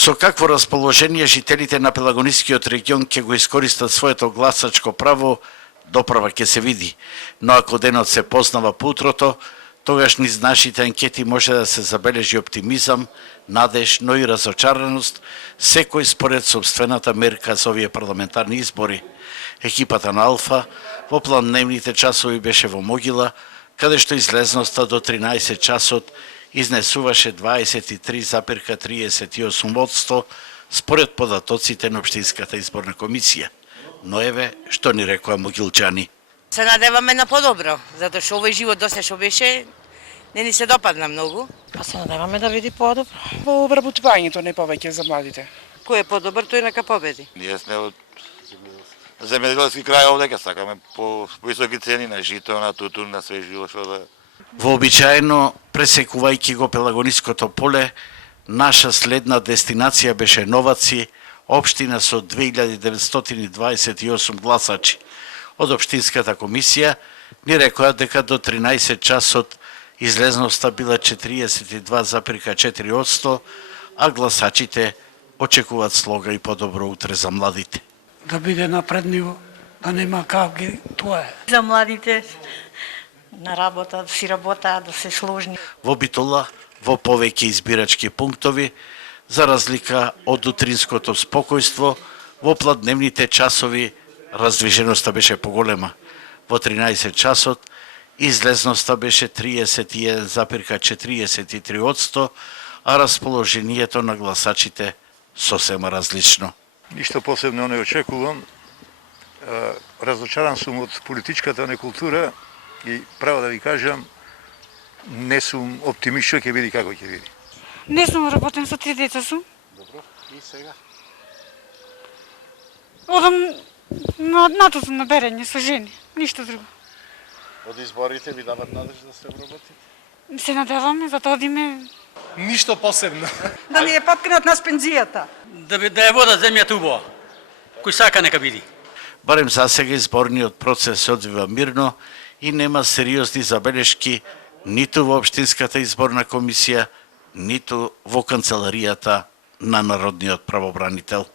Со какво расположение жителите на Пелагонискиот регион ќе го искористат своето гласачко право, доправа ќе се види. Но ако денот се познава по утрото, тогаш низ нашите анкети може да се забележи оптимизам, надеж, но и разочараност, секој според собствената мерка за овие парламентарни избори. Екипата на Алфа во пландневните часови беше во Могила, каде што излезноста до 13 часот изнесуваше 23,38% според податоците на Општинската изборна комисија. Но еве што ни рекоа могилчани. Се надеваме на подобро, затоа што овој живот досе што беше, не ни се допадна многу. А се надеваме да види подобро. Во обработувањето не повеќе за младите. Кој е подобар, тој нека победи. Ние сме од земјоделски крај овде, ке сакаме по високи цени на жито, на тутун, на све живо што да. Вообичаено, пресекувајќи го Пелагониското поле, наша следна дестинација беше Новаци, општина со 2928 гласачи. Од Општинската комисија ни рекоа дека до 13 часот излезноста била 42,4%, а гласачите очекуваат слога и подобро утре за младите. Да биде напредниво, да нема кавги, тоа е. За младите на работа, да си работа, да се сложни. Во Битола, во повеќе избирачки пунктови, за разлика од утринското спокојство, во пладневните часови раздвиженоста беше поголема. Во 13 часот излезноста беше 31,43%, а расположението на гласачите сосема различно. Ништо посебно не очекувам. Разочаран сум од политичката некултура и право да ви кажам, не сум оптимист што ќе биде како ќе биде. Не сум работен со 3 деца сум. Добро, и сега? Одам на сум на берење со жени, ништо друго. Од изборите ви дават надеж да се вработите? Се надеваме, затоа одиме. Ништо посебно. Да ни ја подкинат нас пензијата. Да ја водат земјата убава. Кој сака нека биде. Барем за сега изборниот процес се одвива мирно и нема сериозни забелешки ниту во Општинската изборна комисија, ниту во канцеларијата на Народниот правобранител.